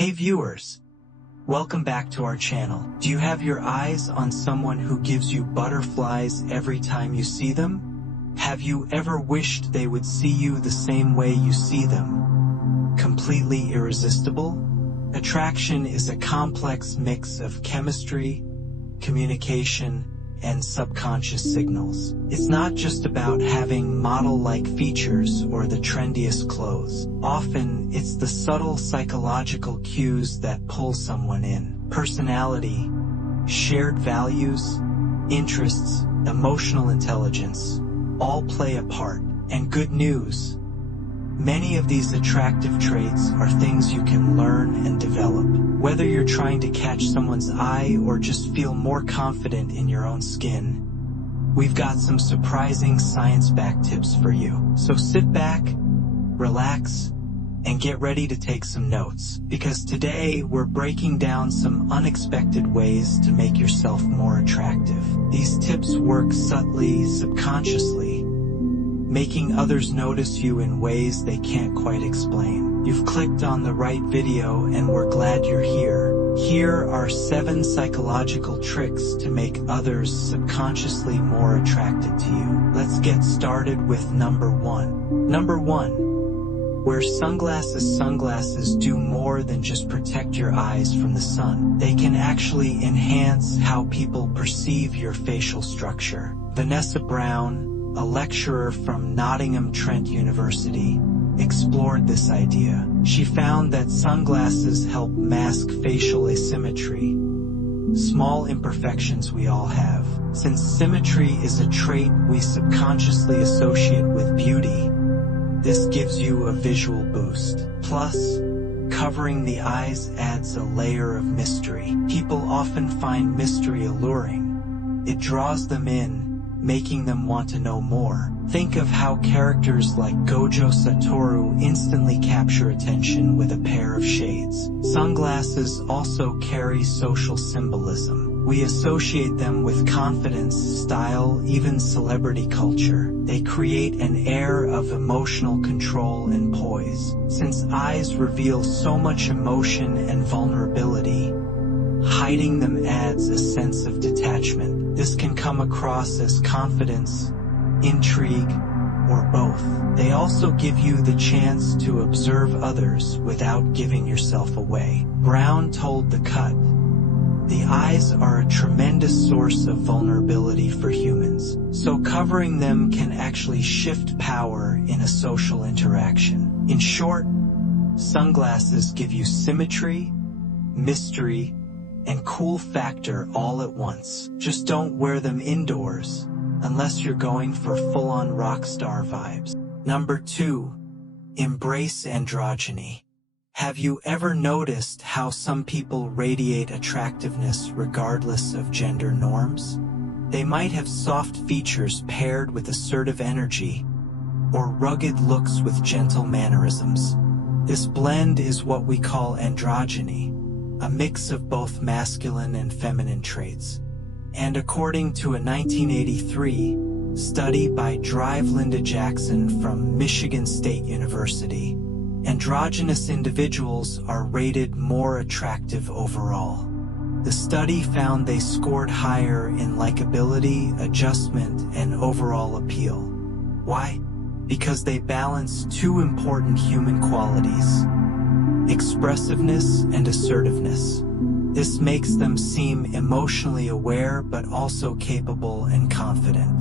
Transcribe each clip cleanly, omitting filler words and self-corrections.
Hey viewers, welcome back to our channel. Do you have your eyes on someone who gives you butterflies every time you see them? Have you ever wished they would see you the same way you see them? Completely irresistible? Attraction is a complex mix of chemistry, communication, and subconscious signals. It's not just about having model-like features or the trendiest clothes. Often, it's the subtle psychological cues that pull someone in. Personality, shared values, interests, emotional intelligence, all play a part. And good news, many of these attractive traits are things you can learn and develop. Whether you're trying to catch someone's eye or just feel more confident in your own skin, we've got some surprising science-backed tips for you. So sit back, relax, and get ready to take some notes, because today we're breaking down some unexpected ways to make yourself more attractive. These tips work subtly, subconsciously, making others notice you in ways they can't quite explain. You've clicked on the right video and we're glad you're here. Here are 7 psychological tricks to make others subconsciously more attracted to you. Let's get started with number 1. Number 1. Wear sunglasses. Sunglasses do more than just protect your eyes from the sun. They can actually enhance how people perceive your facial structure. Vanessa Brown, a lecturer from Nottingham Trent University, explored this idea. She found that sunglasses help mask facial asymmetry, small imperfections we all have. Since symmetry is a trait we subconsciously associate with beauty, this gives you a visual boost. Plus, covering the eyes adds a layer of mystery. People often find mystery alluring. It draws them in, making them want to know more. Think of how characters like Gojo Satoru instantly capture attention with a pair of shades. Sunglasses also carry social symbolism. We associate them with confidence, style, even celebrity culture. They create an air of emotional control and poise. Since eyes reveal so much emotion and vulnerability, hiding them adds a sense of detachment. This can come across as confidence, intrigue, or both. They also give you the chance to observe others without giving yourself away. Brown told The Cut, "The eyes are a tremendous source of vulnerability for humans, so covering them can actually shift power in a social interaction." In short, sunglasses give you symmetry, mystery, and cool factor all at once. Just don't wear them indoors, unless you're going for full-on rock star vibes. Number 2. Embrace androgyny. Have you ever noticed how some people radiate attractiveness regardless of gender norms? They might have soft features paired with assertive energy, or rugged looks with gentle mannerisms. This blend is what we call androgyny, a mix of both masculine and feminine traits. And according to a 1983 study by Linda Jackson from Michigan State University, androgynous individuals are rated more attractive overall. The study found they scored higher in likability, adjustment, and overall appeal. Why? Because they balance 2 important human qualities: expressiveness and assertiveness. This makes them seem emotionally aware but also capable and confident.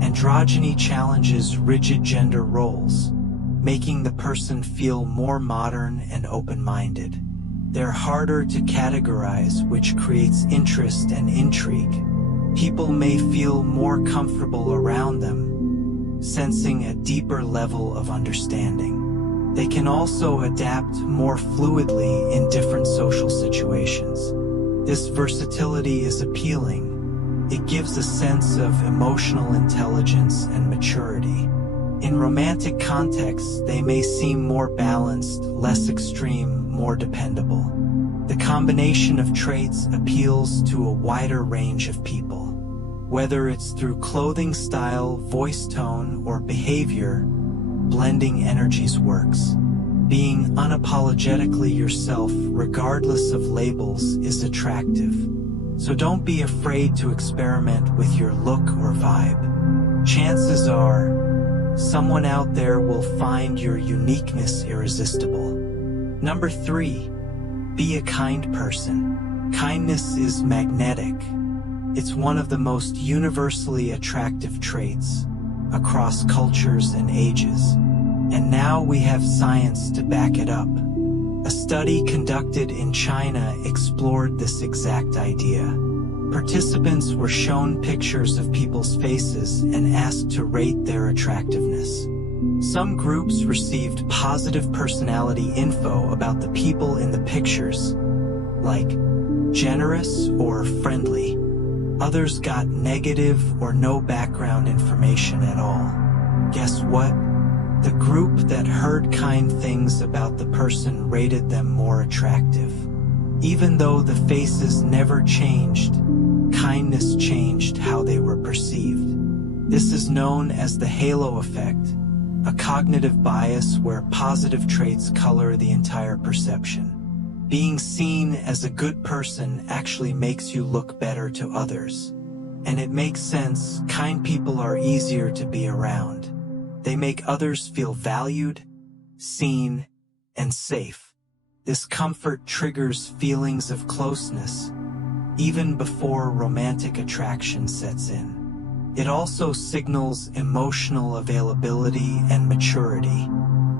Androgyny challenges rigid gender roles, making the person feel more modern and open-minded. They're harder to categorize, which creates interest and intrigue. People may feel more comfortable around them, sensing a deeper level of understanding. They can also adapt more fluidly in different social situations. This versatility is appealing. It gives a sense of emotional intelligence and maturity. In romantic contexts, they may seem more balanced, less extreme, more dependable. The combination of traits appeals to a wider range of people. Whether it's through clothing style, voice tone, or behavior, blending energies works. Being unapologetically yourself, regardless of labels, is attractive. So don't be afraid to experiment with your look or vibe. Chances are, someone out there will find your uniqueness irresistible. Number 3, be a kind person. Kindness is magnetic. It's one of the most universally attractive traits across cultures and ages. And now we have science to back it up. A study conducted in China explored this exact idea. Participants were shown pictures of people's faces and asked to rate their attractiveness. Some groups received positive personality info about the people in the pictures, like generous or friendly. Others got negative or no background information at all. Guess what? The group that heard kind things about the person rated them more attractive. Even though the faces never changed, kindness changed how they were perceived. This is known as the halo effect, a cognitive bias where positive traits color the entire perception. Being seen as a good person actually makes you look better to others. And it makes sense, kind people are easier to be around. They make others feel valued, seen, and safe. This comfort triggers feelings of closeness, even before romantic attraction sets in. It also signals emotional availability and maturity.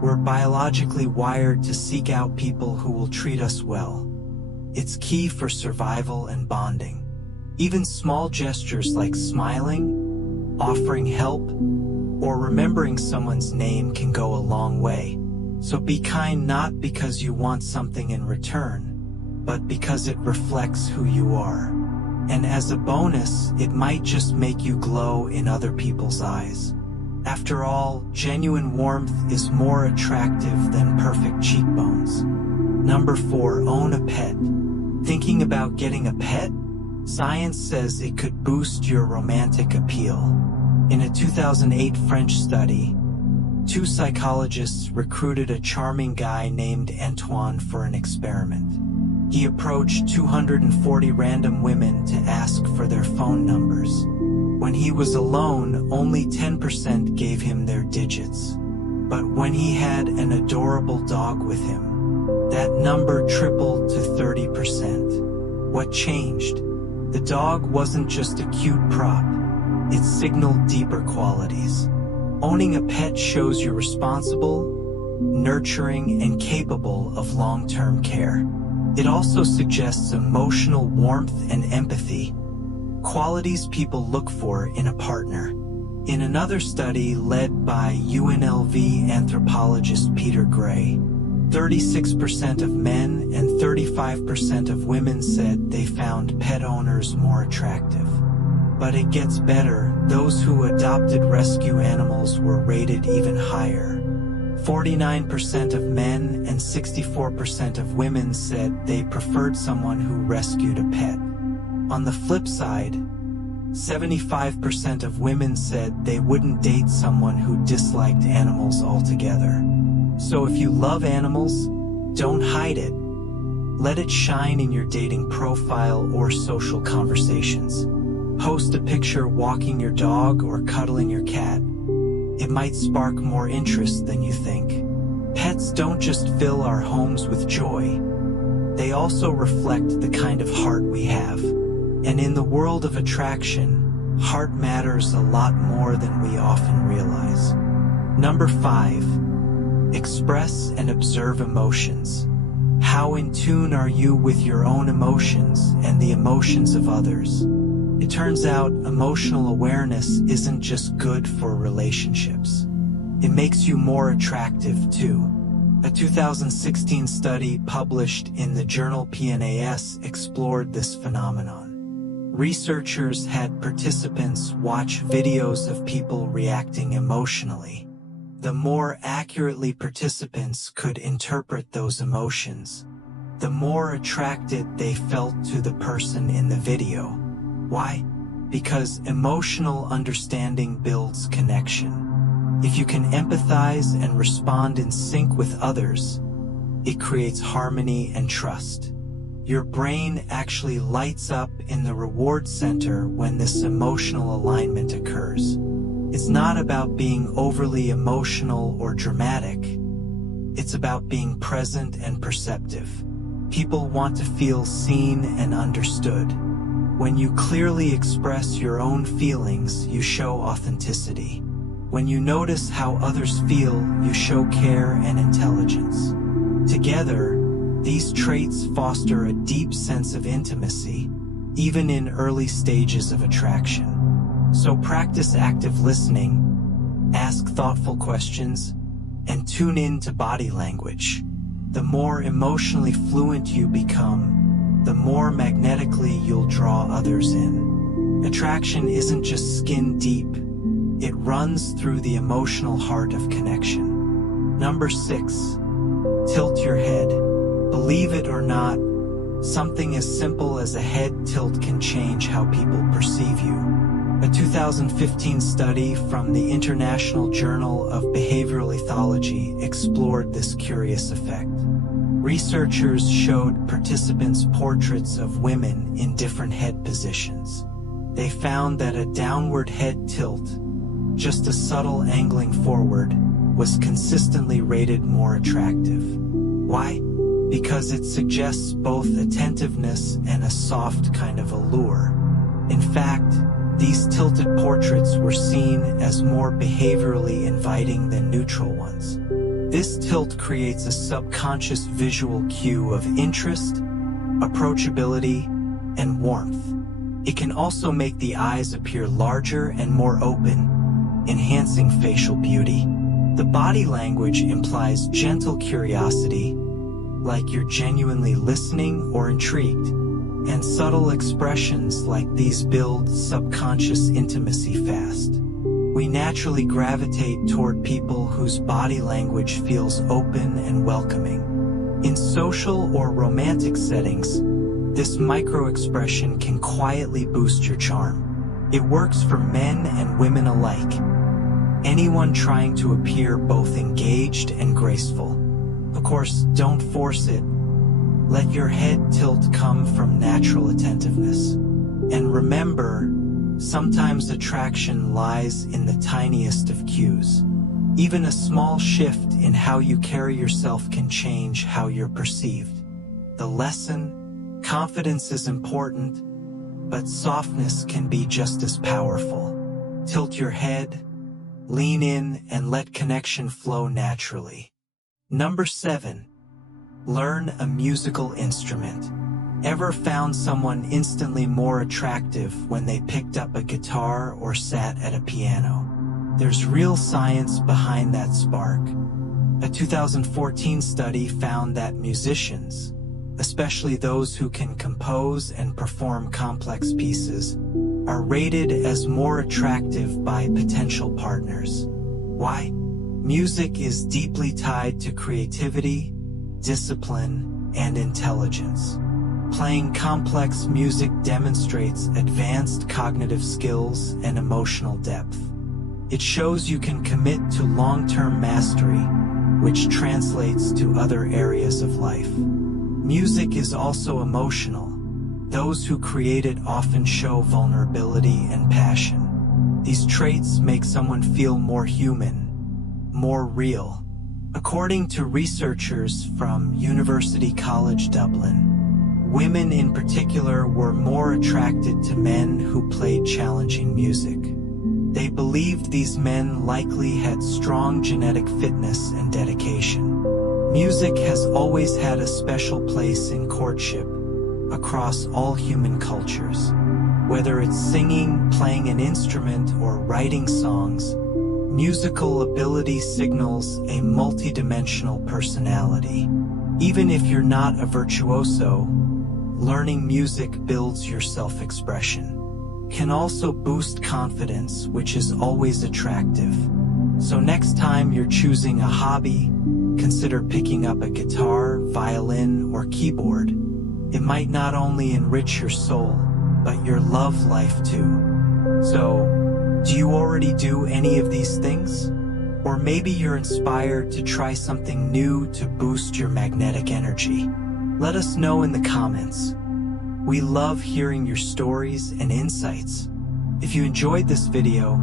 We're biologically wired to seek out people who will treat us well. It's key for survival and bonding. Even small gestures like smiling, offering help, or remembering someone's name can go a long way. So be kind not because you want something in return, but because it reflects who you are. And as a bonus, it might just make you glow in other people's eyes. After all, genuine warmth is more attractive than perfect cheekbones. Number 4, own a pet. Thinking about getting a pet? Science says it could boost your romantic appeal. In a 2008 French study, 2 psychologists recruited a charming guy named Antoine for an experiment. He approached 240 random women to ask for their phone numbers. When he was alone, only 10% gave him their digits. But when he had an adorable dog with him, that number tripled to 30%. What changed? The dog wasn't just a cute prop. It signaled deeper qualities. Owning a pet shows you're responsible, nurturing, and capable of long-term care. It also suggests emotional warmth and empathy, qualities people look for in a partner. In another study led by UNLV anthropologist Peter Gray, 36% of men and 35% of women said they found pet owners more attractive. But it gets better. Those who adopted rescue animals were rated even higher. 49% of men and 64% of women said they preferred someone who rescued a pet. On the flip side, 75% of women said they wouldn't date someone who disliked animals altogether. So if you love animals, don't hide it. Let it shine in your dating profile or social conversations. Post a picture walking your dog or cuddling your cat. It might spark more interest than you think. Pets don't just fill our homes with joy. They also reflect the kind of heart we have. And in the world of attraction, heart matters a lot more than we often realize. Number 5, express and observe emotions. How in tune are you with your own emotions and the emotions of others? It turns out emotional awareness isn't just good for relationships. It makes you more attractive too. A 2016 study published in the journal PNAS explored this phenomenon. Researchers had participants watch videos of people reacting emotionally. The more accurately participants could interpret those emotions, the more attracted they felt to the person in the video. Why? Because emotional understanding builds connection. If you can empathize and respond in sync with others, it creates harmony and trust. Your brain actually lights up in the reward center when this emotional alignment occurs. It's not about being overly emotional or dramatic. It's about being present and perceptive. People want to feel seen and understood. When you clearly express your own feelings, you show authenticity. When you notice how others feel, you show care and intelligence. Together, these traits foster a deep sense of intimacy, even in early stages of attraction. So practice active listening, ask thoughtful questions, and tune in to body language. The more emotionally fluent you become, the more magnetically you'll draw others in. Attraction isn't just skin deep. It runs through the emotional heart of connection. Number 6, tilt your head. Believe it or not, something as simple as a head tilt can change how people perceive you. A 2015 study from the International Journal of Behavioral Ethology explored this curious effect. Researchers showed participants portraits of women in different head positions. They found that a downward head tilt, just a subtle angling forward, was consistently rated more attractive. Why? Because it suggests both attentiveness and a soft kind of allure. In fact, these tilted portraits were seen as more behaviorally inviting than neutral ones. This tilt creates a subconscious visual cue of interest, approachability, and warmth. It can also make the eyes appear larger and more open, enhancing facial beauty. The body language implies gentle curiosity, like you're genuinely listening or intrigued, and subtle expressions like these build subconscious intimacy fast. We naturally gravitate toward people whose body language feels open and welcoming. In social or romantic settings, this micro-expression can quietly boost your charm. It works for men and women alike. Anyone trying to appear both engaged and graceful. Of course, don't force it. Let your head tilt come from natural attentiveness. And remember, sometimes attraction lies in the tiniest of cues. Even a small shift in how you carry yourself can change how you're perceived. The lesson: confidence is important, but softness can be just as powerful. Tilt your head, lean in, and let connection flow naturally. Number 7. Learn a musical instrument. Ever found someone instantly more attractive when they picked up a guitar or sat at a piano? There's real science behind that spark. A 2014 study found that musicians, especially those who can compose and perform complex pieces, are rated as more attractive by potential partners. Why? Music is deeply tied to creativity, discipline, and intelligence. Playing complex music demonstrates advanced cognitive skills and emotional depth. It shows you can commit to long-term mastery, which translates to other areas of life. Music is also emotional. Those who create it often show vulnerability and passion. These traits make someone feel more human, more real. According to researchers from University College Dublin, women in particular were more attracted to men who played challenging music. They believed these men likely had strong genetic fitness and dedication. Music has always had a special place in courtship across all human cultures. Whether it's singing, playing an instrument, or writing songs, musical ability signals a multidimensional personality. Even if you're not a virtuoso, learning music builds your self-expression. Can also boost confidence, which is always attractive. So next time you're choosing a hobby, consider picking up a guitar, violin, or keyboard. It might not only enrich your soul, but your love life too. So, do you already do any of these things? Or maybe you're inspired to try something new to boost your magnetic energy. Let us know in the comments. We love hearing your stories and insights. If you enjoyed this video,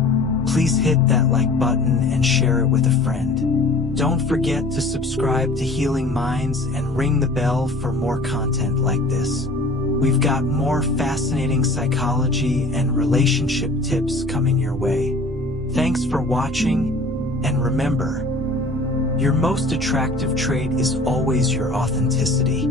please hit that like button and share it with a friend. Don't forget to subscribe to Healing Minds and ring the bell for more content like this. We've got more fascinating psychology and relationship tips coming your way. Thanks for watching, and remember, your most attractive trait is always your authenticity.